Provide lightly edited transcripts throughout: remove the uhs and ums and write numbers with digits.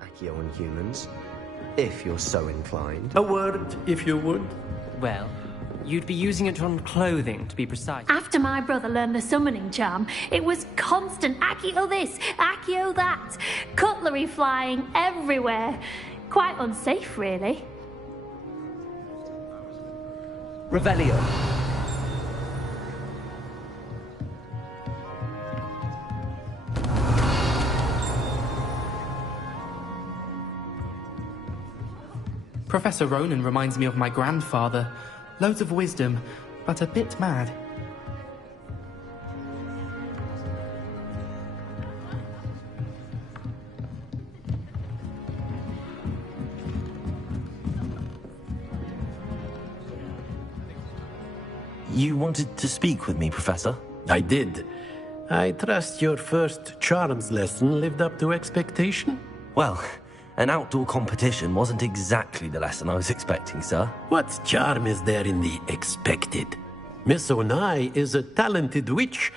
Accio on humans, if you're so inclined. A word, if you would. Well, you'd be using it on clothing, to be precise. After my brother learned the summoning charm, it was constant Accio this, Accio that. Cutlery flying everywhere. Quite unsafe, really. Revelio. Professor Ronan reminds me of my grandfather. Loads of wisdom, but a bit mad. You wanted to speak with me, Professor? I did. I trust your first charms lesson lived up to expectation? Well, an outdoor competition wasn't exactly the lesson I was expecting, sir. What charm is there in the expected? Miss Onai is a talented witch.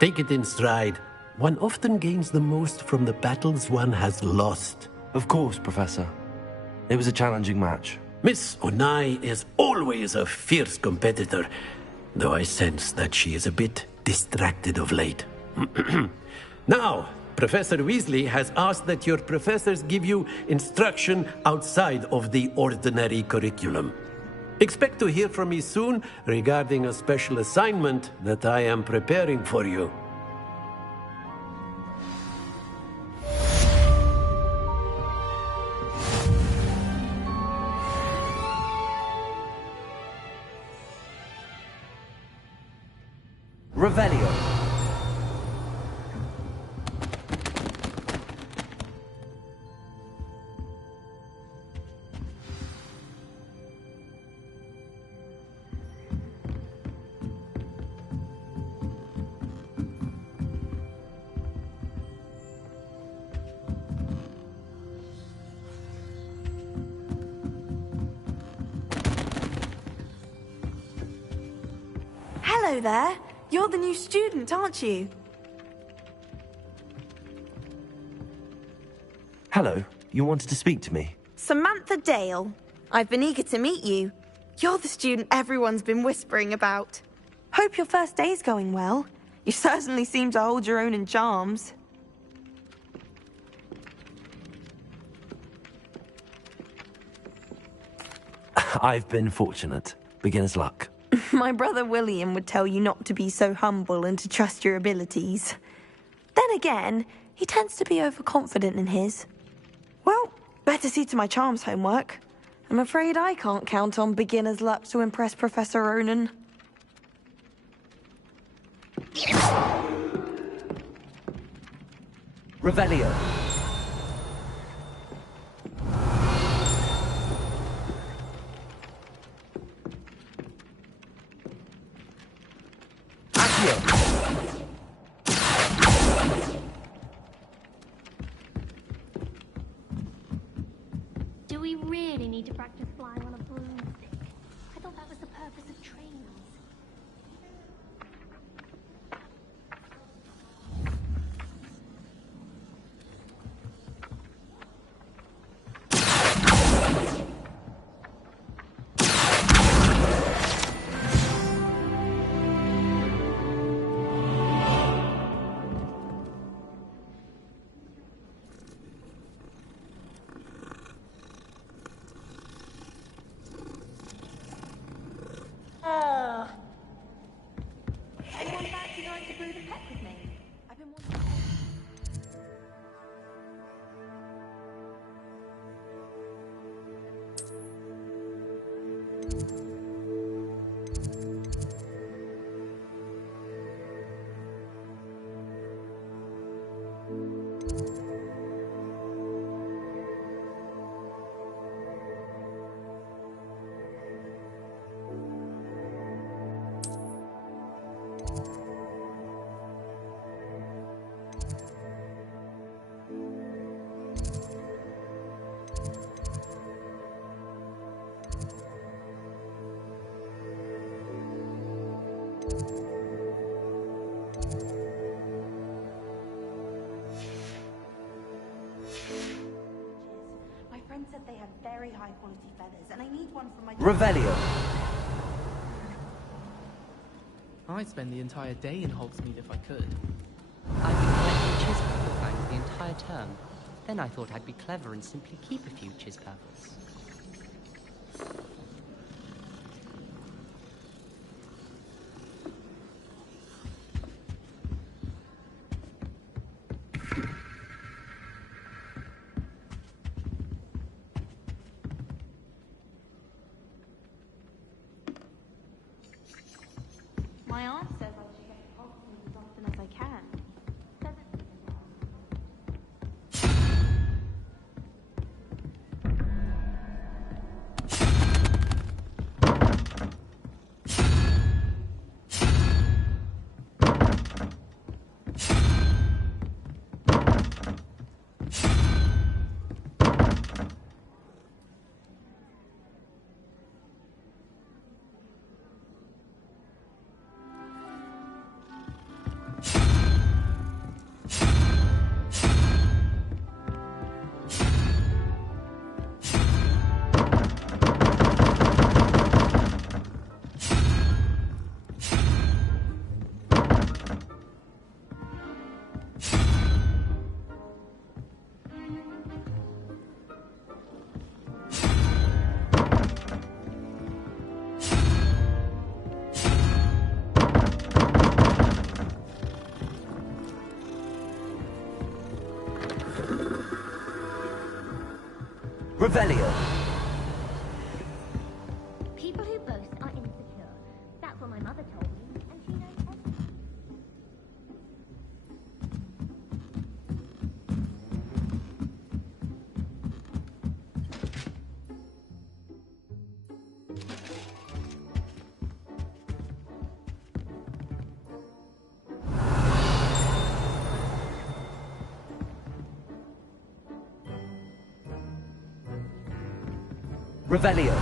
Take it in stride. One often gains the most from the battles one has lost. Of course, Professor. It was a challenging match. Miss Onai is always a fierce competitor, though I sense that she is a bit distracted of late. Now, Professor Weasley has asked that your professors give you instruction outside of the ordinary curriculum. Expect to hear from me soon regarding a special assignment that I am preparing for you. Revelio. Hello there. You're the new student, aren't you? Hello, you wanted to speak to me? Samantha Dale. I've been eager to meet you. You're the student everyone's been whispering about. Hope your first day's going well. You certainly seem to hold your own in charms. I've been fortunate. Beginner's luck. My brother William would tell you not to be so humble and to trust your abilities. Then again, he tends to be overconfident in his. Well, better see to my charms homework. I'm afraid I can't count on beginner's luck to impress Professor Ronan. Revelio. Do we really need to practice flying on a broomstick? I thought that was the purpose of trainers. high-quality feathers, and I need one from my... Revelio. I'd spend the entire day in Hogsmeade if I could. I've been collecting chisel fangs the entire term. Then I thought I'd be clever and simply keep a few chispavels. My aunt says I should get to Hogwarts as often as I can. Revelio. People who boast are insecure. That's what my mother told me, and she knows everything. Revelio.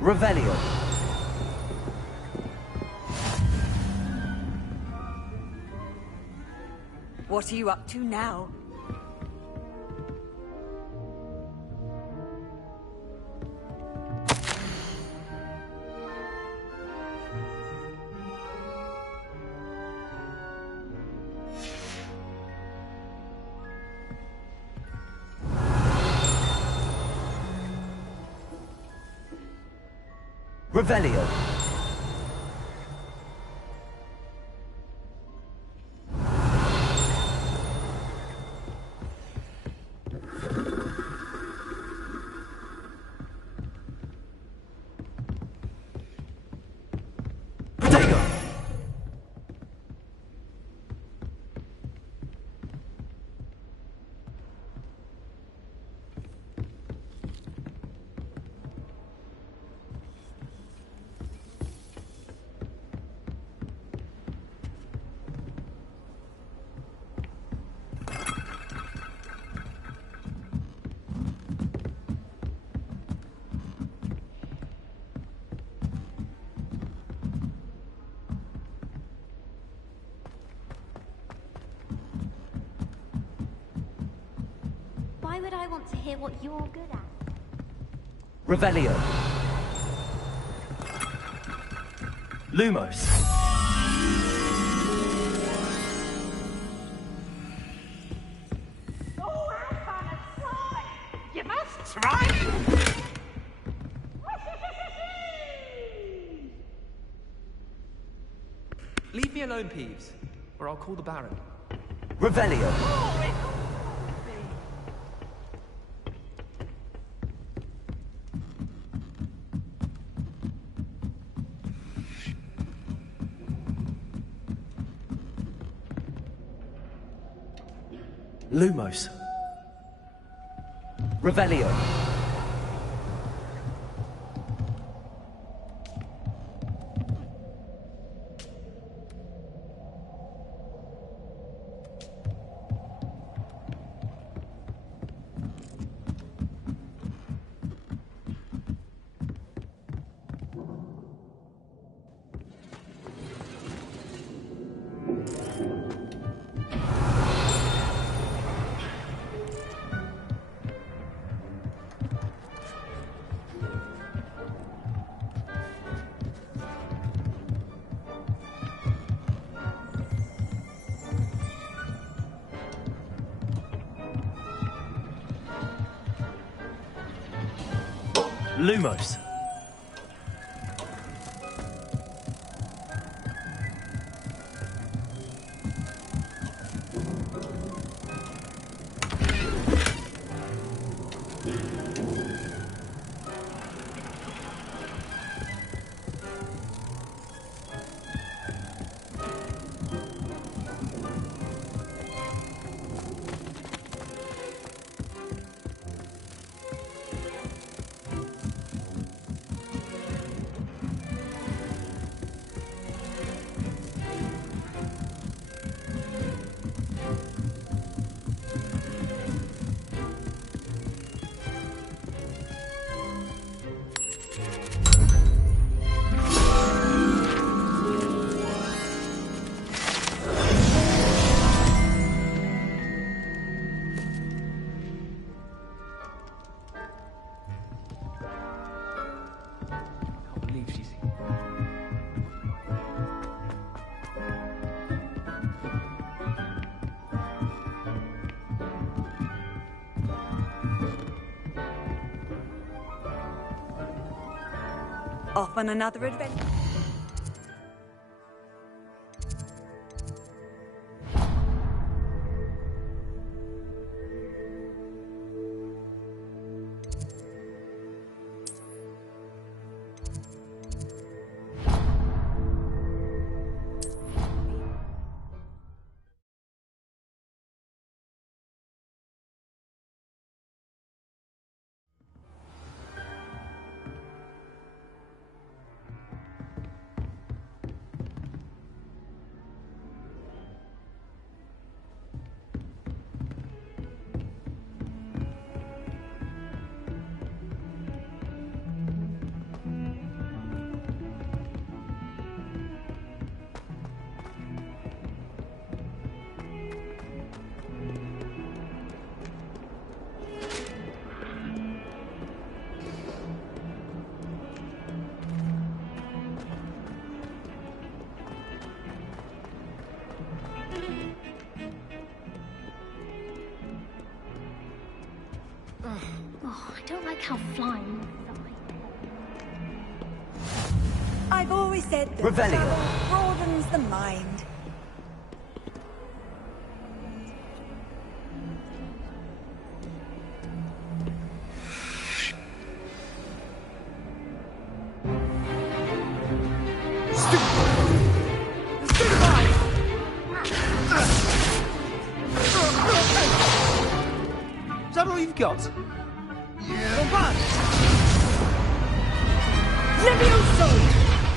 Revelio. What are you up to now? Revelio. Why would I want to hear what you're good at? Revelio. Lumos. You must try! Leave me alone, Peeves, or I'll call the Baron. Revelio. Lumos. Revelio. Lumos. Off on another adventure. Oh, I don't like how flying. I've always said that Revelio. travel broadens the mind. Is that all you've got?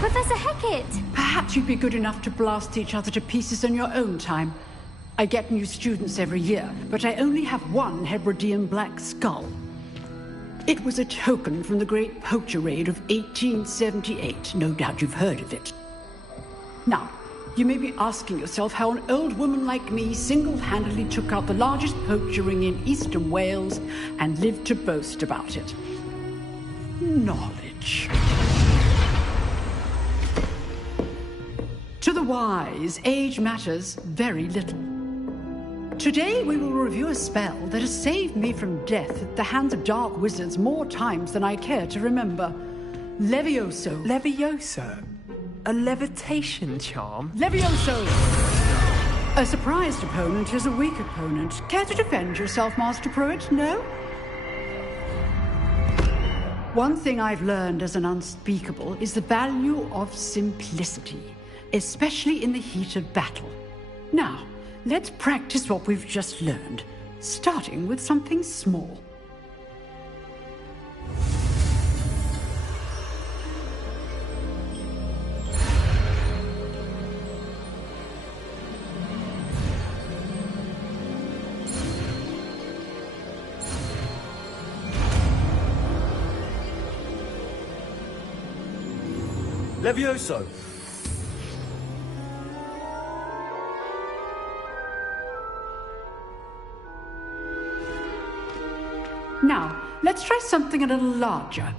Professor Hecat! Perhaps you'd be good enough to blast each other to pieces in your own time. I get new students every year, but I only have one Hebridean black skull. It was a token from the Great Poacher Raid of 1878. No doubt you've heard of it. Now, you may be asking yourself how an old woman like me single-handedly took out the largest poacher ring in eastern Wales and lived to boast about it. Knowledge. To the wise, age matters very little. Today we will review a spell that has saved me from death at the hands of dark wizards more times than I care to remember. Levioso. Levioso? A levitation charm? Levioso! A surprised opponent is a weak opponent. Care to defend yourself, Master Pruitt? No? One thing I've learned as an unspeakable is the value of simplicity, especially in the heat of battle. Now, let's practice what we've just learned, starting with something small. Levioso! Now, let's try something a little larger.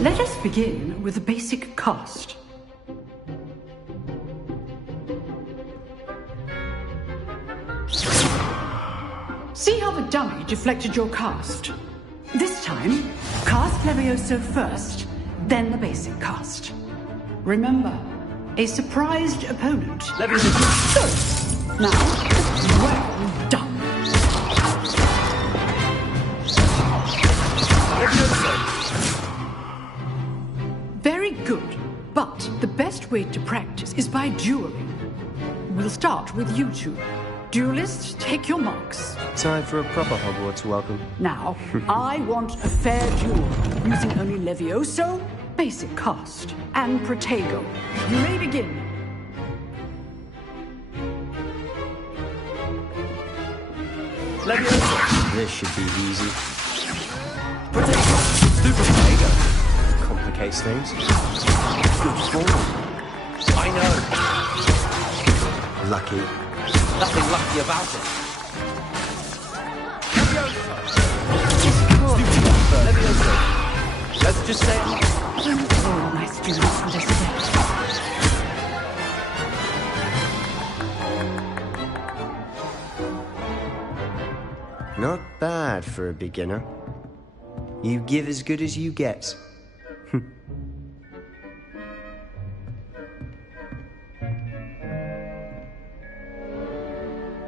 Let us begin with the basic cast. See how the dummy deflected your cast? This time, cast Levioso first, then the basic cast. Remember, a surprised opponent. Levioso! Good. Now, well done. Levioso! Very good, but the best way to practice is by dueling. We'll start with you two. Duelists, take your marks. Time for a proper Hogwarts welcome. Now, I want a fair duel, using only Levioso, basic cast, and Protego. You may begin. Levioso! This should be easy. Protego! Do Protego! Complicates things. Good form. I know. Lucky. Nothing lucky about it. Levioso! Let's just say... Oh, my students will just Not bad for a beginner. You give as good as you get.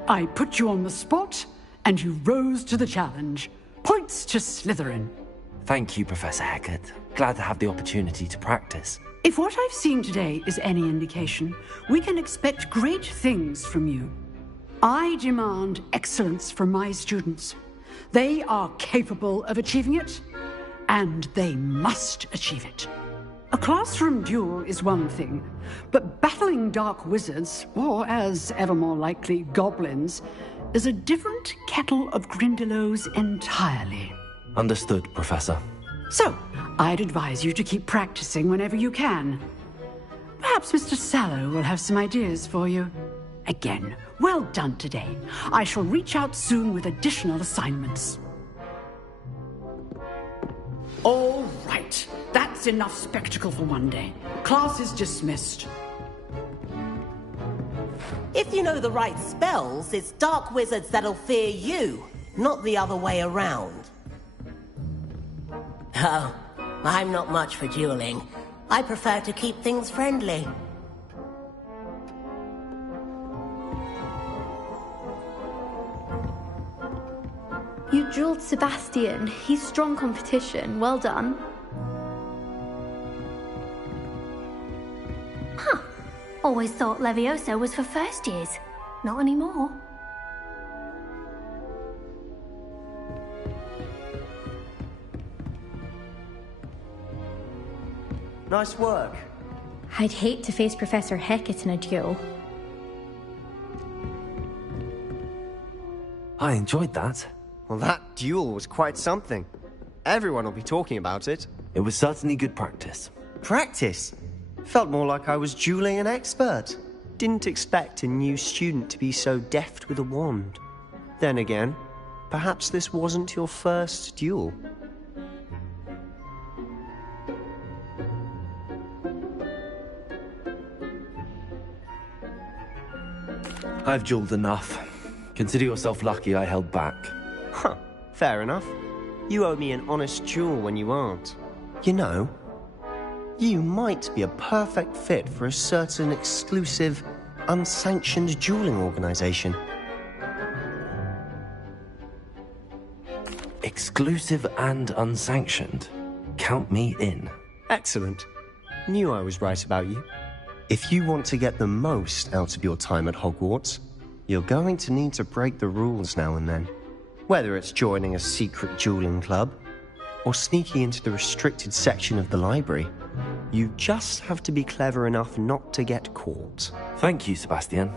I put you on the spot, and you rose to the challenge. Points to Slytherin. Thank you, Professor Hecat. Glad to have the opportunity to practice. If what I've seen today is any indication, we can expect great things from you. I demand excellence from my students. They are capable of achieving it, and they must achieve it. A classroom duel is one thing, but battling dark wizards, or as ever more likely, goblins, is a different kettle of Grindylows entirely. Understood, Professor. So, I'd advise you to keep practicing whenever you can. Perhaps Mr. Sallow will have some ideas for you. Again, well done today. I shall reach out soon with additional assignments. All right. That's enough spectacle for one day. Class is dismissed. If you know the right spells, it's dark wizards that'll fear you, not the other way around. Oh, I'm not much for dueling. I prefer to keep things friendly. You drilled Sebastian. He's strong competition. Well done. Huh. Always thought Levioso was for first years. Not anymore. Nice work. I'd hate to face Professor Hecat in a duel. I enjoyed that. Well, that duel was quite something. Everyone will be talking about it. It was certainly good practice. Practice? Felt more like I was dueling an expert. Didn't expect a new student to be so deft with a wand. Then again, perhaps this wasn't your first duel. I've jeweled enough. Consider yourself lucky I held back. Huh, fair enough. You owe me an honest jewel when you aren't. You know, you might be a perfect fit for a certain exclusive, unsanctioned dueling organization. Exclusive and unsanctioned. Count me in. Excellent. Knew I was right about you. If you want to get the most out of your time at Hogwarts, you're going to need to break the rules now and then. Whether it's joining a secret dueling club, or sneaking into the restricted section of the library, you just have to be clever enough not to get caught. Thank you, Sebastian.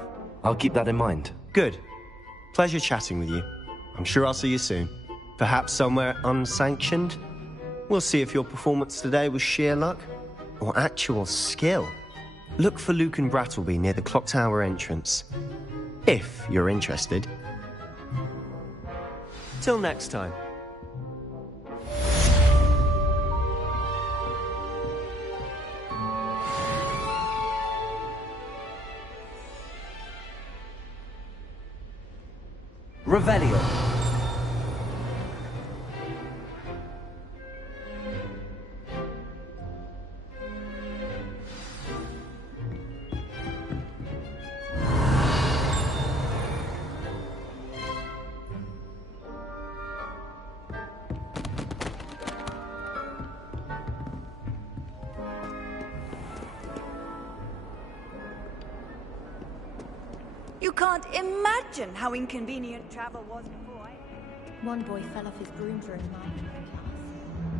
I'll keep that in mind. Good. Pleasure chatting with you. I'm sure I'll see you soon. Perhaps somewhere unsanctioned? We'll see if your performance today was sheer luck or actual skill. Look for Luke and Brattleby near the clock tower entrance, if you're interested. Till next time. Revelio. You can't imagine how inconvenient travel was before I... One boy fell off his broom for a reminder in class.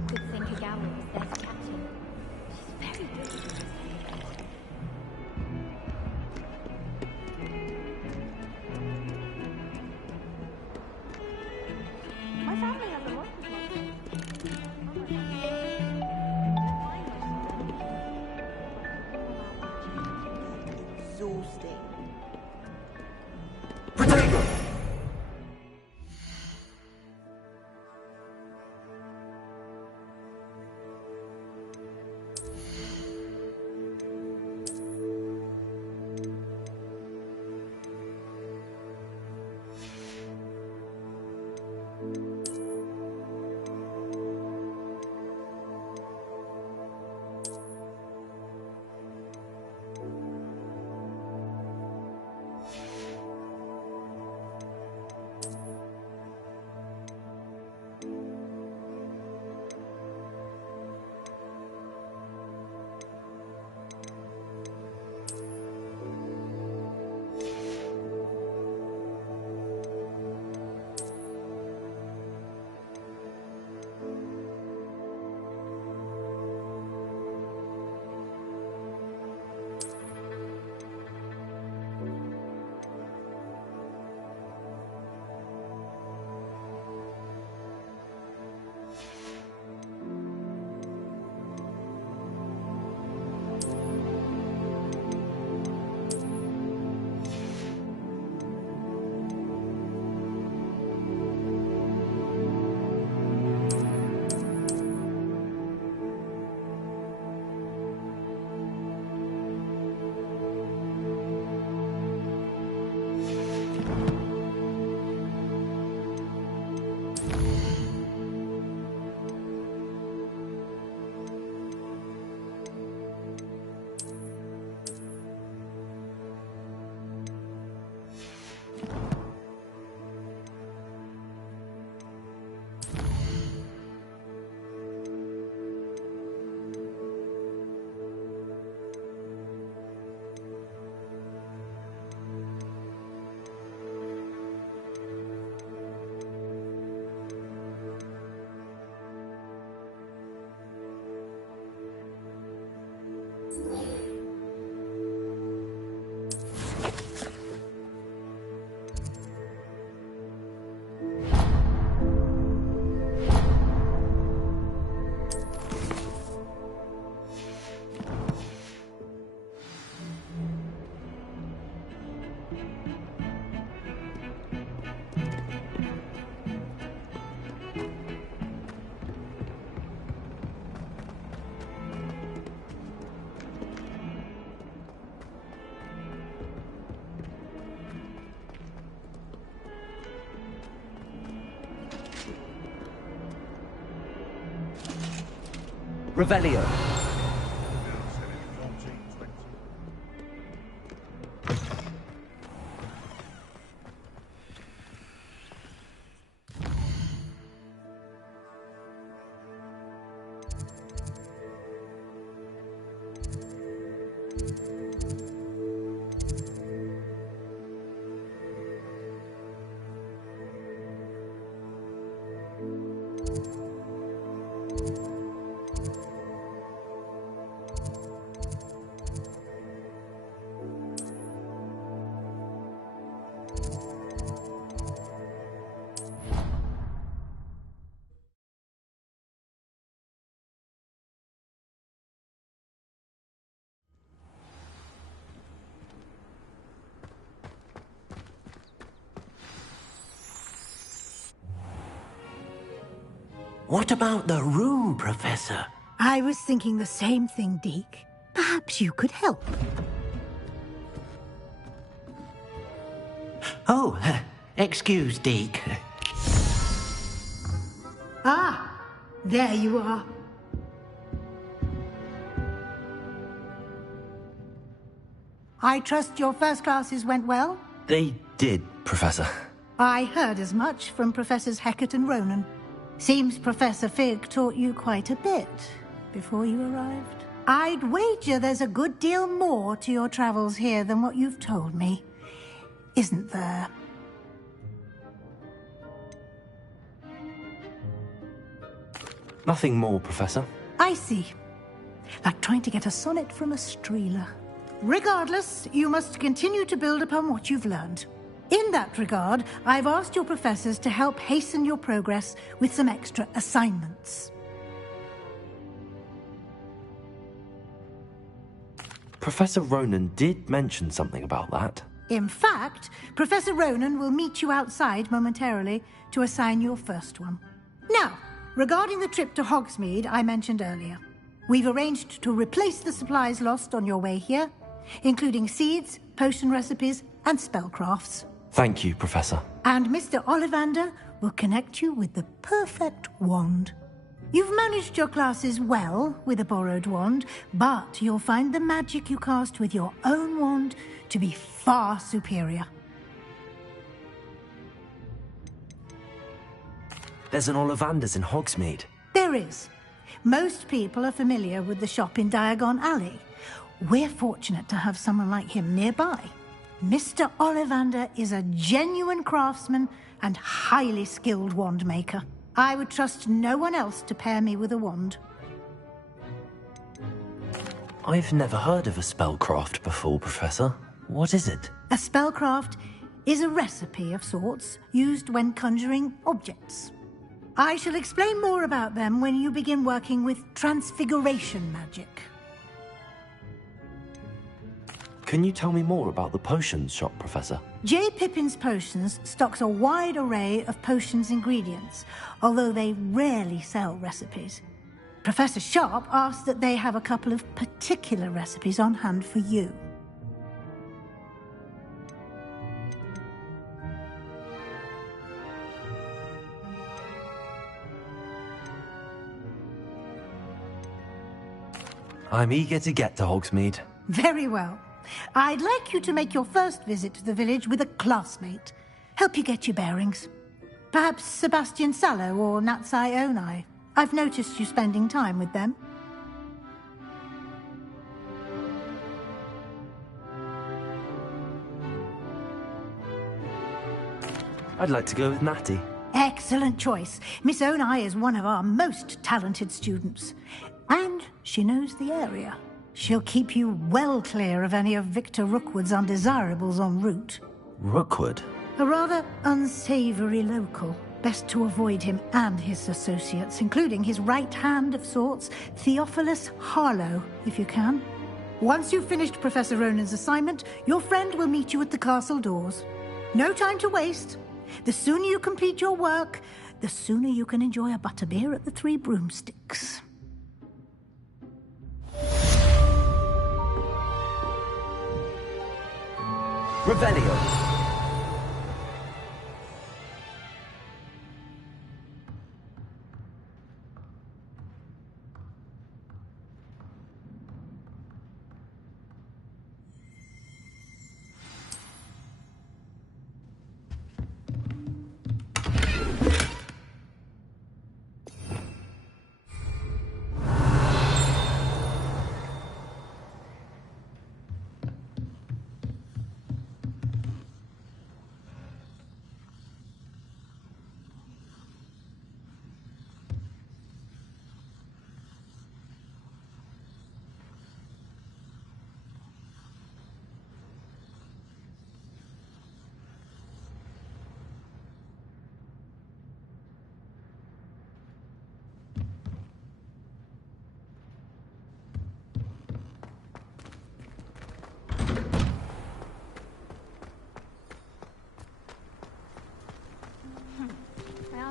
Good thing Kagawa was there to catch him. She's very good. My family has a lot of Exhausting. Revelio. What about the room, Professor? I was thinking the same thing, Deke. Perhaps you could help. Oh, excuse, Deke. Ah, there you are. I trust your first classes went well? They did, Professor. I heard as much from Professors Hecat and Ronan. Seems Professor Fig taught you quite a bit before you arrived. I'd wager there's a good deal more to your travels here than what you've told me. Isn't there? Nothing more, Professor. I see. Like trying to get a sonnet from a streeler. Regardless, you must continue to build upon what you've learned. In that regard, I've asked your professors to help hasten your progress with some extra assignments. Professor Ronan did mention something about that. In fact, Professor Ronan will meet you outside momentarily to assign your first one. Now, regarding the trip to Hogsmeade I mentioned earlier, we've arranged to replace the supplies lost on your way here, including seeds, potion recipes, and spellcrafts. Thank you, Professor. And Mr. Ollivander will connect you with the perfect wand. You've managed your classes well with a borrowed wand, but you'll find the magic you cast with your own wand to be far superior. There's an Ollivander's in Hogsmeade. There is. Most people are familiar with the shop in Diagon Alley. We're fortunate to have someone like him nearby. Mr. Ollivander is a genuine craftsman and highly skilled wand maker. I would trust no one else to pair me with a wand. I've never heard of a spellcraft before, Professor. What is it? A spellcraft is a recipe of sorts used when conjuring objects. I shall explain more about them when you begin working with transfiguration magic. Can you tell me more about the potions shop, Professor? J. Pippin's Potions stocks a wide array of potions ingredients, although they rarely sell recipes. Professor Sharp asked that they have a couple of particular recipes on hand for you. I'm eager to get to Hogsmeade. Very well. I'd like you to make your first visit to the village with a classmate. Help you get your bearings. Perhaps Sebastian Sallow or Natsai Onai. I've noticed you spending time with them. I'd like to go with Natty. Excellent choice. Miss Onai is one of our most talented students. And she knows the area. She'll keep you well clear of any of Victor Rookwood's undesirables en route. Rookwood? A rather unsavory local. Best to avoid him and his associates, including his right hand of sorts, Theophilus Harlow, if you can. Once you've finished Professor Ronan's assignment, your friend will meet you at the castle doors. No time to waste. The sooner you complete your work, the sooner you can enjoy a butterbeer at the Three Broomsticks. Revelio.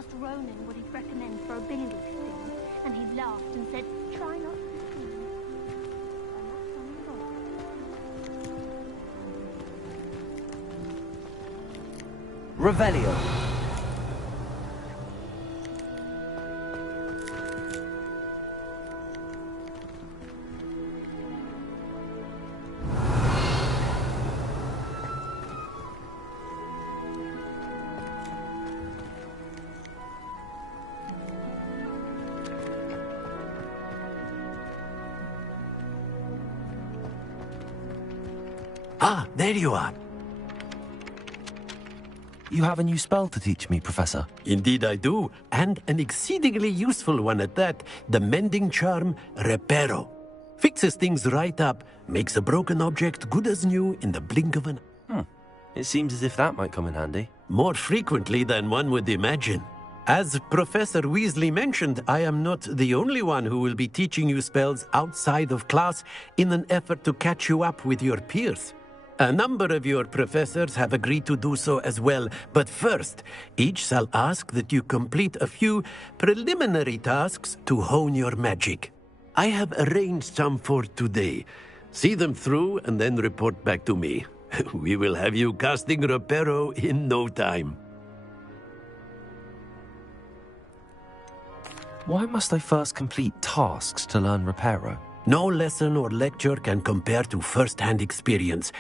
asked Ronan what he'd recommend for a billy thing, and he laughed and said, try not to sneeze. And that's on the law. Revelio. Ah, there you are. You have a new spell to teach me, Professor. Indeed I do, and an exceedingly useful one at that. The mending charm, Reparo. Fixes things right up, makes a broken object good as new in the blink of an eye. It seems as if that might come in handy. More frequently than one would imagine. As Professor Weasley mentioned, I am not the only one who will be teaching you spells outside of class in an effort to catch you up with your peers. A number of your professors have agreed to do so as well, but first, each shall ask that you complete a few preliminary tasks to hone your magic. I have arranged some for today. See them through and then report back to me. We will have you casting Reparo in no time. Why must I first complete tasks to learn Reparo? No lesson or lecture can compare to first-hand experience,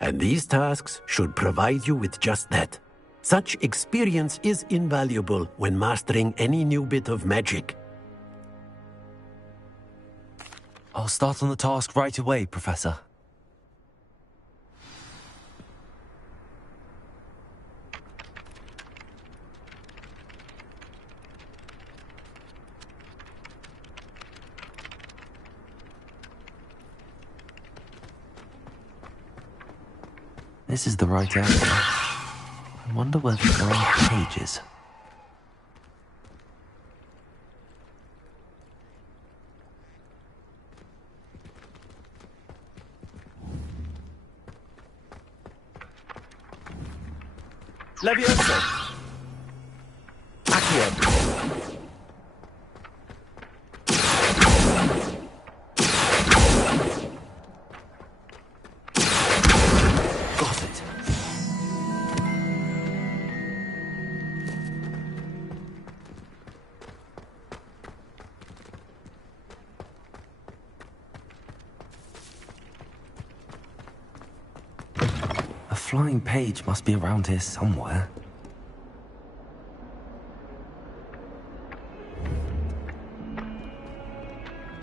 and these tasks should provide you with just that. Such experience is invaluable when mastering any new bit of magic. I'll start on the task right away, Professor. This is the right area. I wonder where the blank page is. Leviosa! Accio! A flying page must be around here somewhere.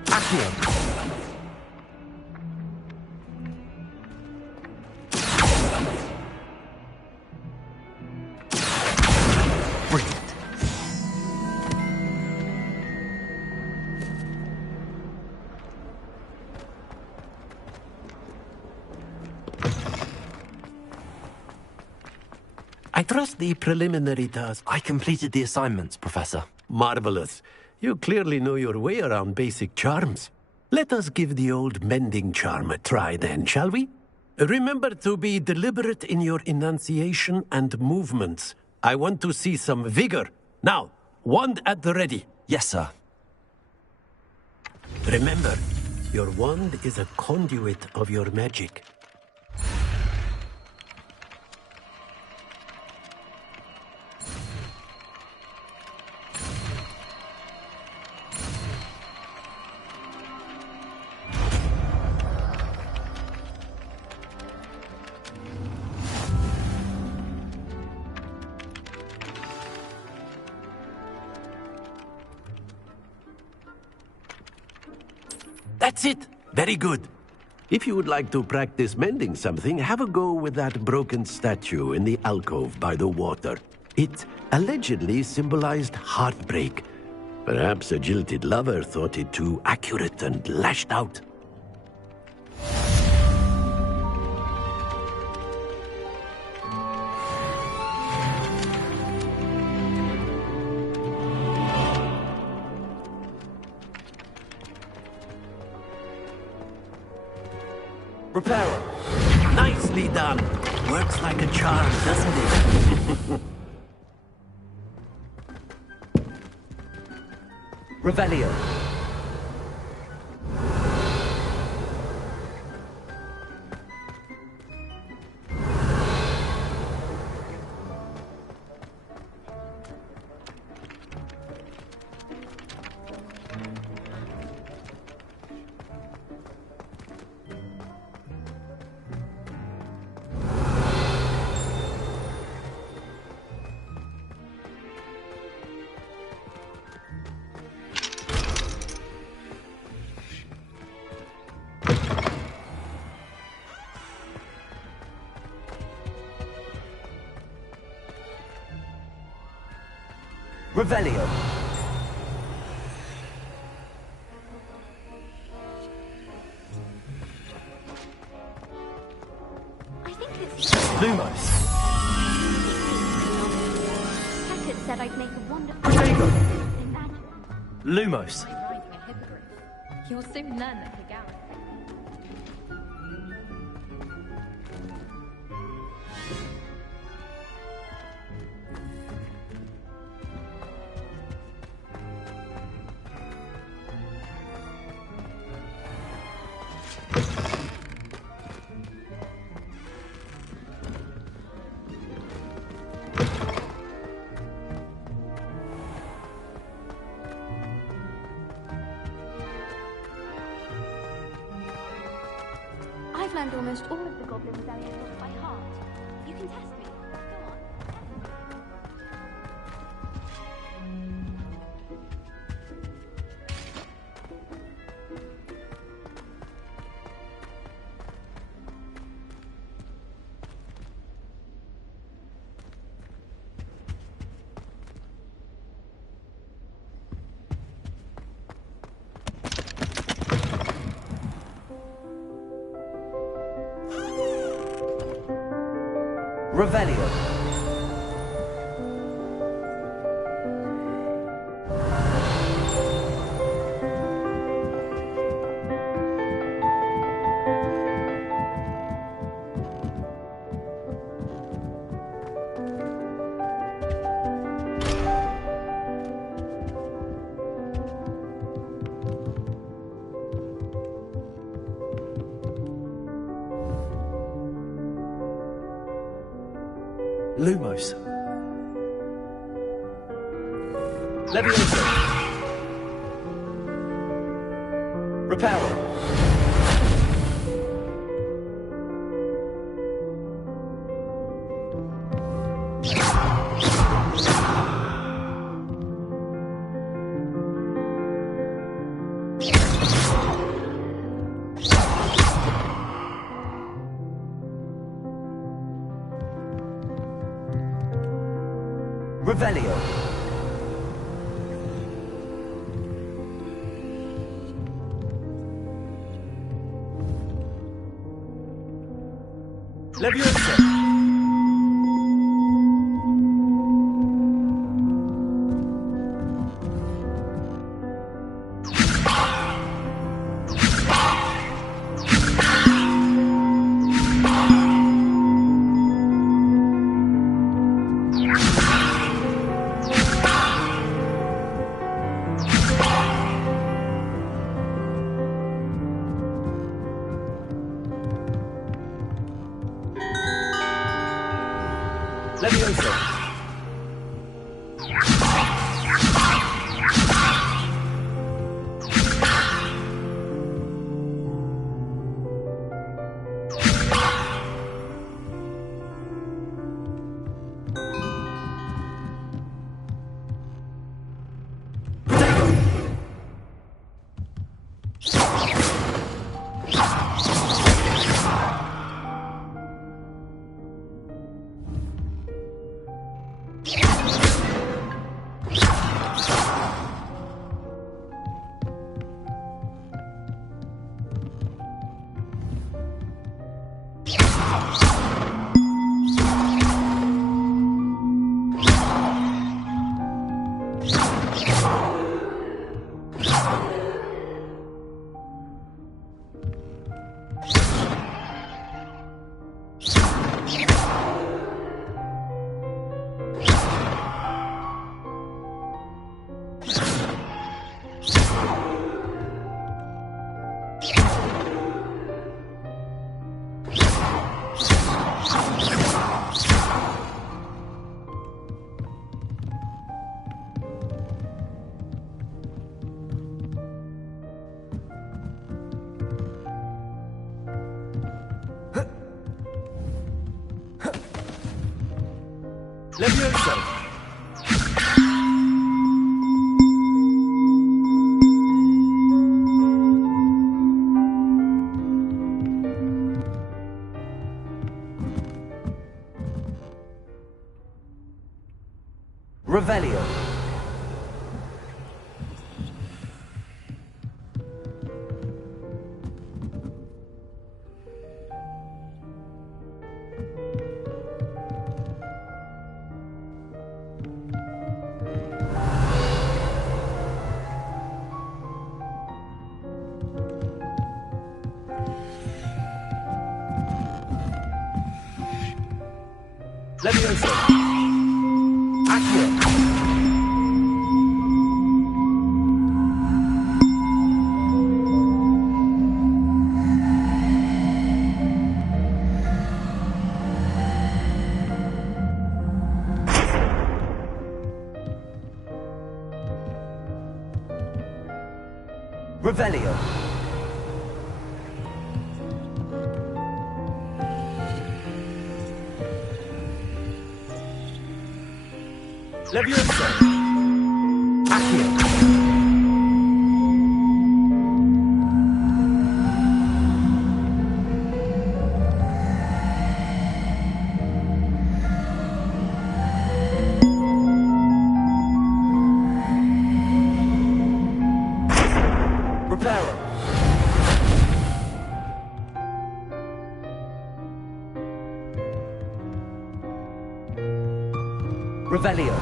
Accio! I trust the preliminary task. I completed the assignments, Professor. Marvelous. You clearly know your way around basic charms. Let us give the old mending charm a try then, shall we? Remember to be deliberate in your enunciation and movements. I want to see some vigor. Now, wand at the ready. Yes, sir. Remember, your wand is a conduit of your magic. That's it! Very good. If you would like to practice mending something, have a go with that broken statue in the alcove by the water. It allegedly symbolized heartbreak. Perhaps a jilted lover thought it too accurate and lashed out. Reparo! Nicely done. Works like a charm, doesn't it? Revelio. Revelio. I think it's... Lumos. Hackett said I'd make a wonderful... Protego. Imagine. Lumos. Riding a hippogriff. You'll soon learn that Kagura. I've learned almost all of the Goblin Rebellion books by heart. You can test me. Go on. Revelio. Lumos. Levioso. Repel. Revelio. Levioso. Levioso. Levioso! Revelio. Levioso. Accio. Revelio. Levioso. Accio. Reparo. Revelio.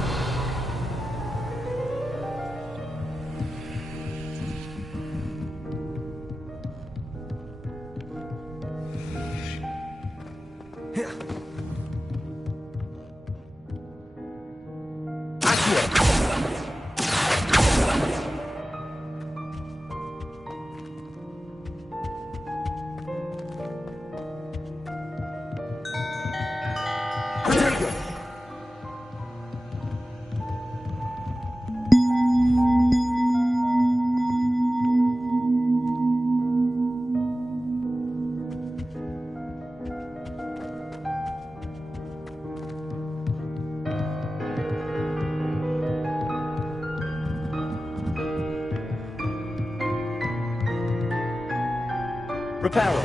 Reparo.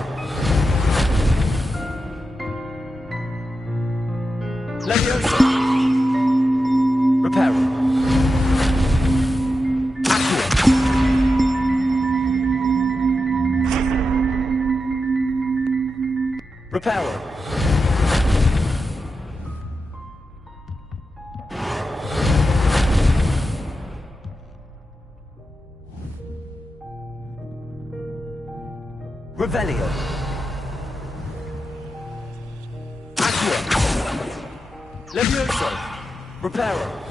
Levioso. Reparo. Accio. Reparo. Revelio. Accio. Levioso. Reparo.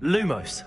Lumos.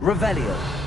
Revelio.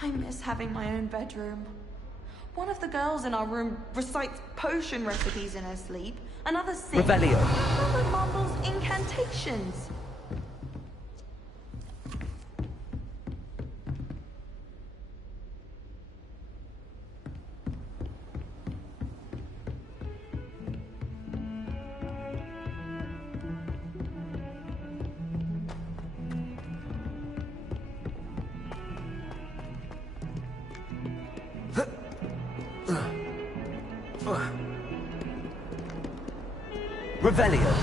I miss having my own bedroom. One of the girls in our room recites potion recipes in her sleep. Another sings. Revelio. Another mumbles incantations. Revelio.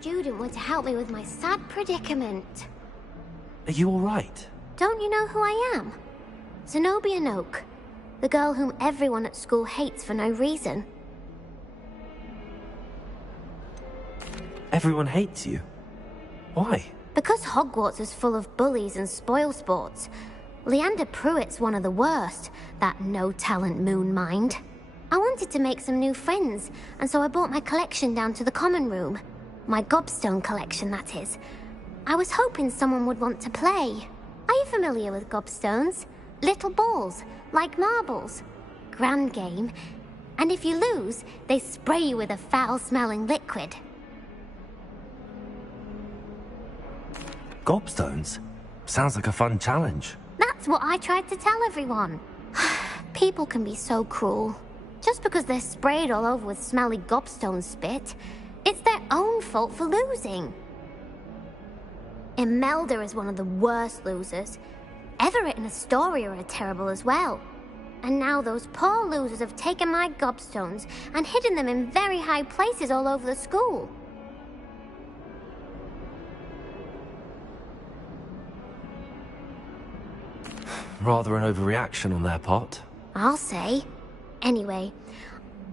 Student were to help me with my sad predicament. Are you alright? Don't you know who I am? Zenobia Noak, the girl whom everyone at school hates for no reason. Everyone hates you? Why? Because Hogwarts is full of bullies and spoilsports. Leander Pruitt's one of the worst, that no-talent moon mind. I wanted to make some new friends, and so I brought my collection down to the common room. My gobstone collection, that is. I was hoping someone would want to play. Are you familiar with gobstones? Little balls, like marbles. Grand game. And if you lose, they spray you with a foul-smelling liquid. Gobstones? Sounds like a fun challenge. That's what I tried to tell everyone. People can be so cruel. Just because they're sprayed all over with smelly gobstone spit, it's their own fault for losing. Imelda is one of the worst losers. Everett and Astoria are terrible as well. And now those poor losers have taken my gobstones and hidden them in very high places all over the school. Rather an overreaction on their part. I'll say. Anyway,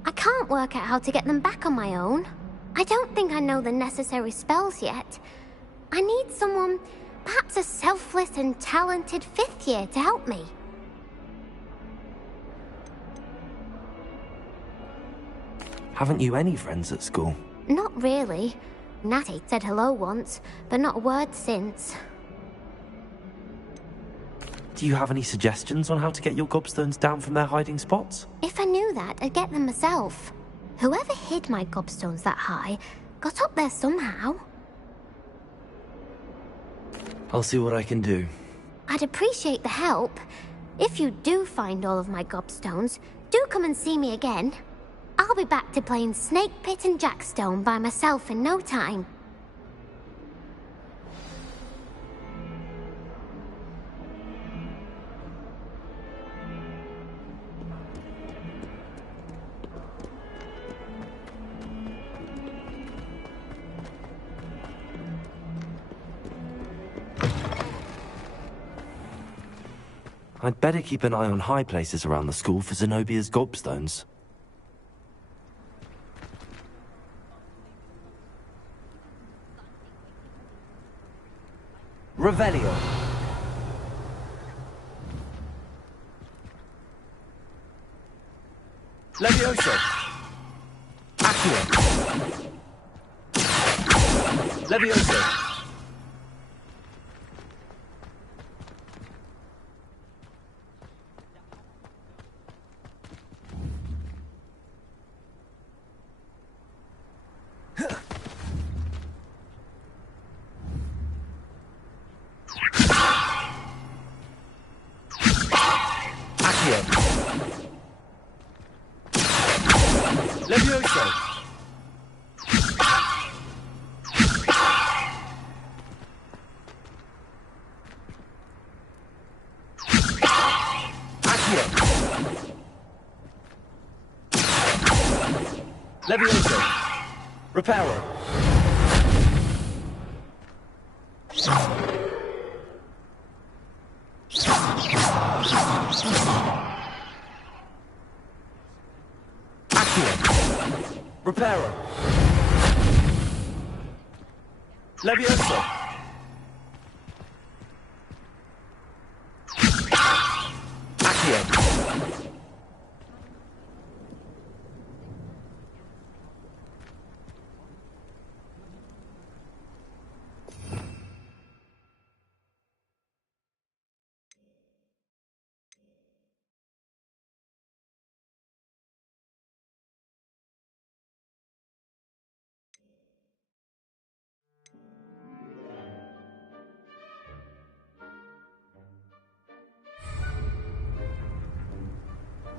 I can't work out how to get them back on my own. I don't think I know the necessary spells yet. I need someone, perhaps a selfless and talented fifth year to help me. Haven't you any friends at school? Not really. Natty said hello once, but not a word since. Do you have any suggestions on how to get your gobstones down from their hiding spots? If I knew that, I'd get them myself. Whoever hid my gobstones that high got up there somehow. I'll see what I can do. I'd appreciate the help. If you do find all of my gobstones, do come and see me again. I'll be back to playing Snake Pit and Jackstone by myself in no time. I'd better keep an eye on high places around the school for Zenobia's gobstones. Revelio. Levioso. Accio. Levioso. Levioso. Reparo. Reparo. Levioso.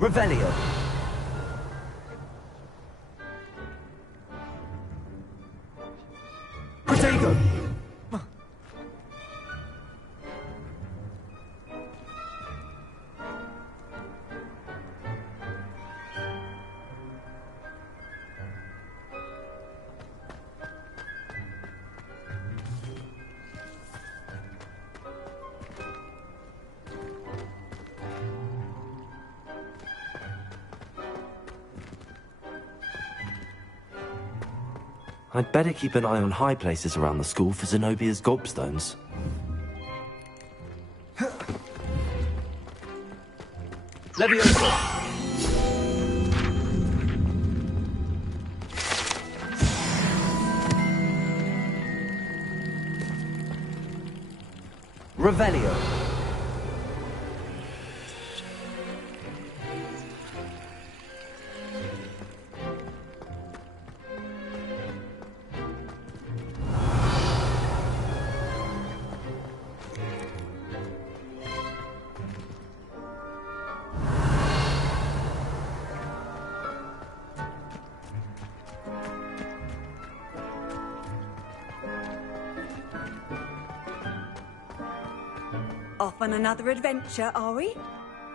Revelio. Protego. I'd better keep an eye on high places around the school for Zenobia's gobstones. Levioso. Revelio. Off on another adventure, are we?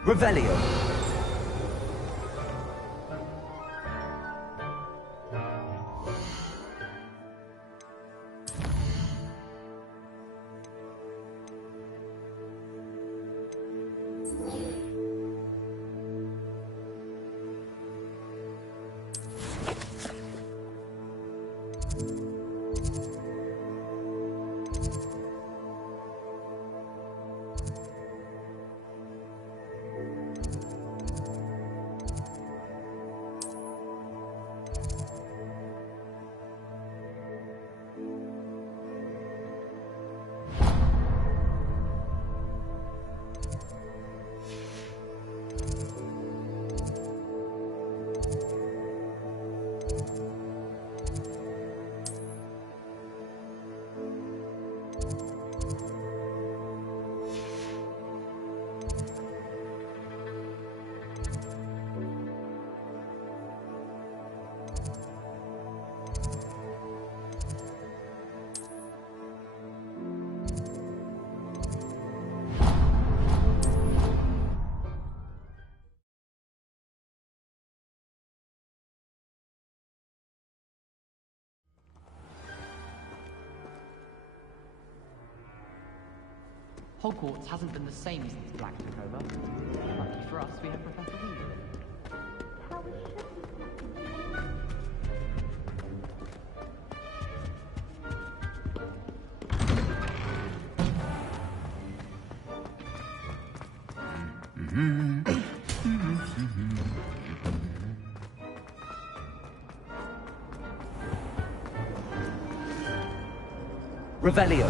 Revelio. Hogwarts hasn't been the same since Black took over. Lucky for us, we have Professor Weasley. Revelio.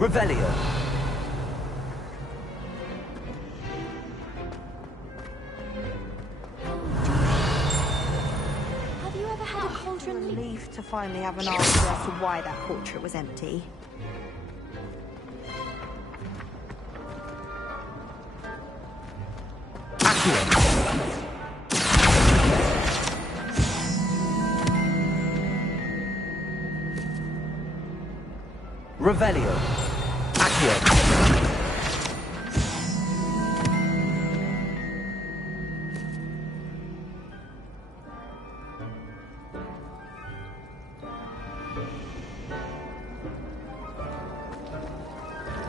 Revelio. Have you ever had a cauldron relief to finally have an answer as to why that portrait was empty? Revelio. Accio.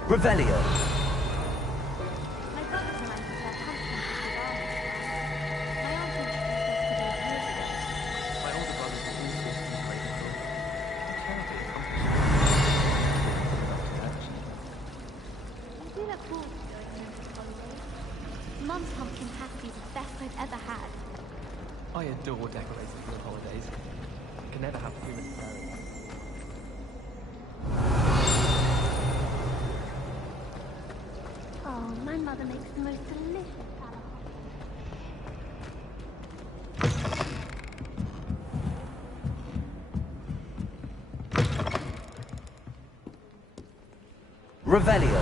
Revelio. My brother's a man who said huntsman for survival. My aunt introduced us to those years ago. My older brothers were also some great people. Terribly accomplished. We do look forward to going on this holiday. Mum's pumpkin pasties are the best I've ever had. I adore decorating for the holidays. I can never have too many flowers. Oh, my mother makes the most delicious salad. Revelio.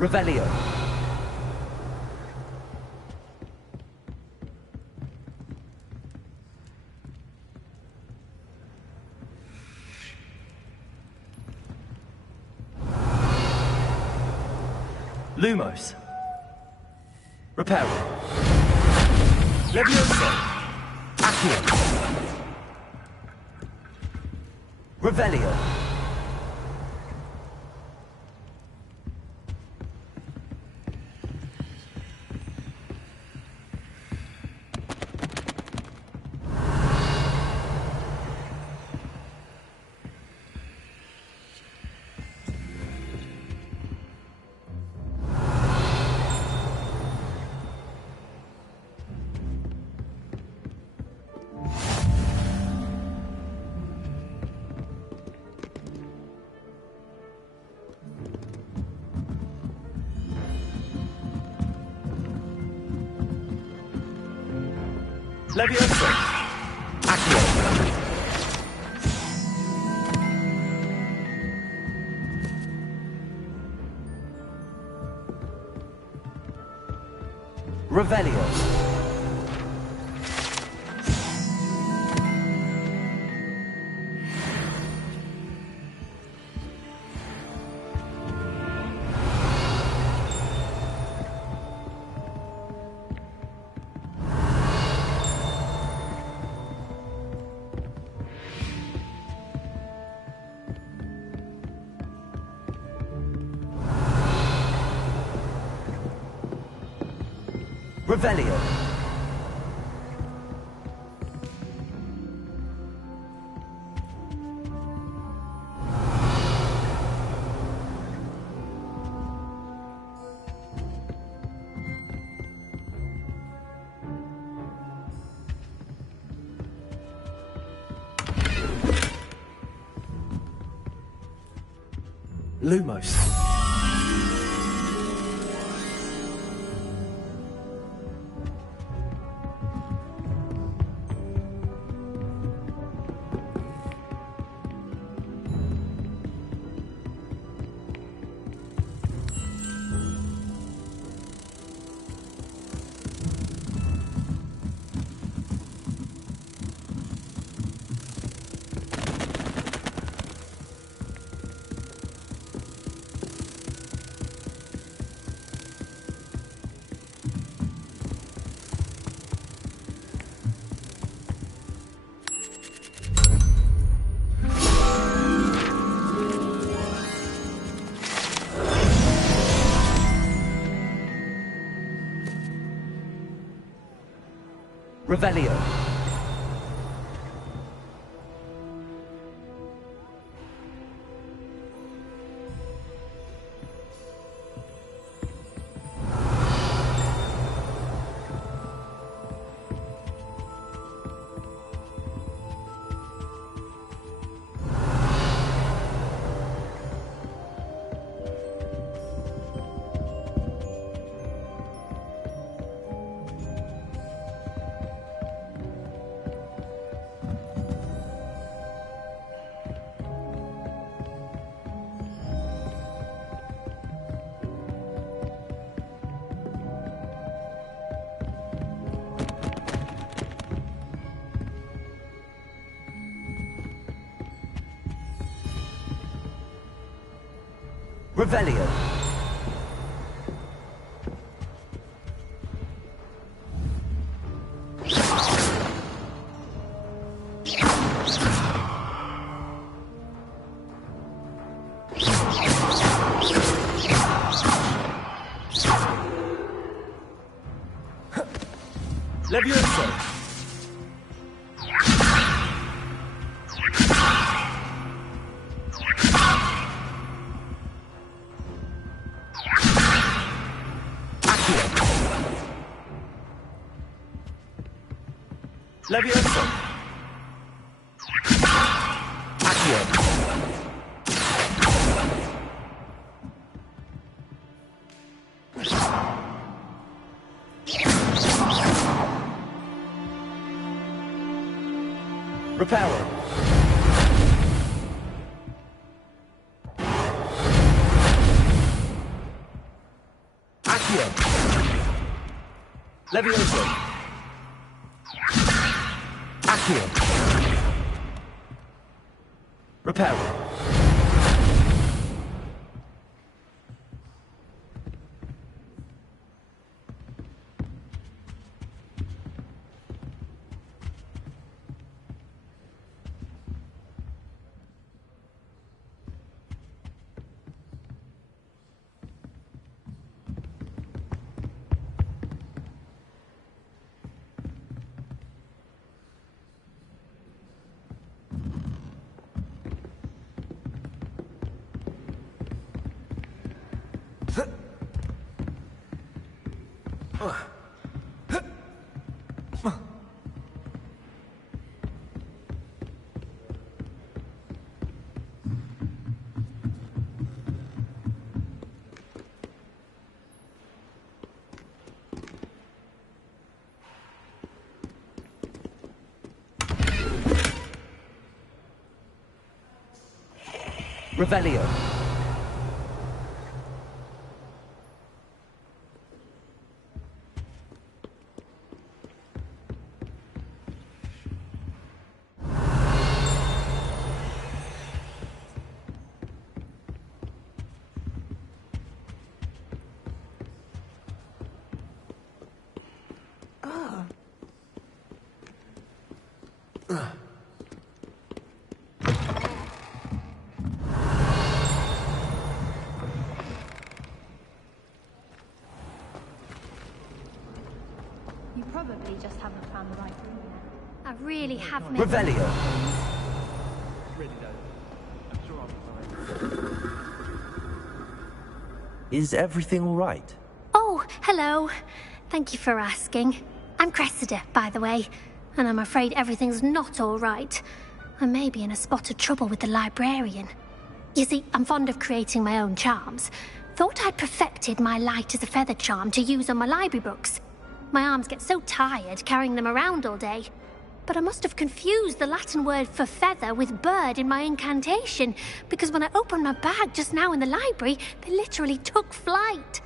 Revelio. Lumos. Reparo. Levioso. Accio. Revelio. Levioso. Accio. Revelio. Revelio. Lumos. Revelio. Revelio. Levioso. Levioso. Accio. Reparo. Accio. Levioso. Accio. Reparo. Revelio. You probably just haven't found the right thing yet. I really have made... Revelio. Is everything all right? Oh, hello. Thank you for asking. I'm Cressida, by the way, and I'm afraid everything's not all right. I may be in a spot of trouble with the librarian. You see, I'm fond of creating my own charms. Thought I'd perfected my light as a feather charm to use on my library books. My arms get so tired carrying them around all day. But I must have confused the Latin word for feather with bird in my incantation, because when I opened my bag just now in the library, they literally took flight.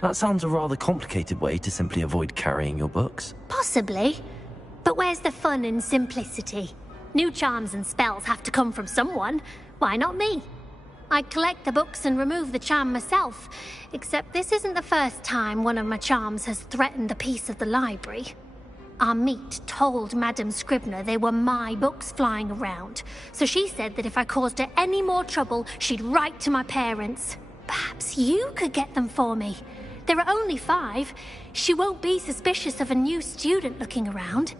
That sounds a rather complicated way to simply avoid carrying your books. Possibly. But where's the fun in simplicity? New charms and spells have to come from someone. Why not me? I collect the books and remove the charm myself, except this isn't the first time one of my charms has threatened the peace of the library. Our meet told Madame Scribner they were my books flying around, so she said that if I caused her any more trouble, she'd write to my parents. Perhaps you could get them for me. There are only 5. She won't be suspicious of a new student looking around.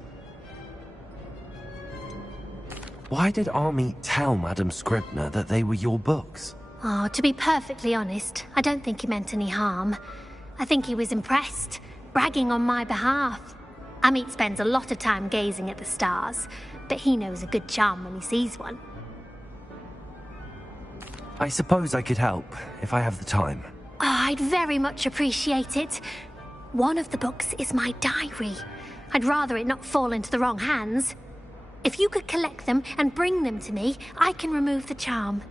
Why did Army tell Madame Scribner that they were your books? Oh, to be perfectly honest, I don't think he meant any harm. I think he was impressed, bragging on my behalf. Amit spends a lot of time gazing at the stars, but he knows a good charm when he sees one. I suppose I could help, if I have the time. Oh, I'd very much appreciate it. One of the books is my diary. I'd rather it not fall into the wrong hands. If you could collect them and bring them to me, I can remove the charm.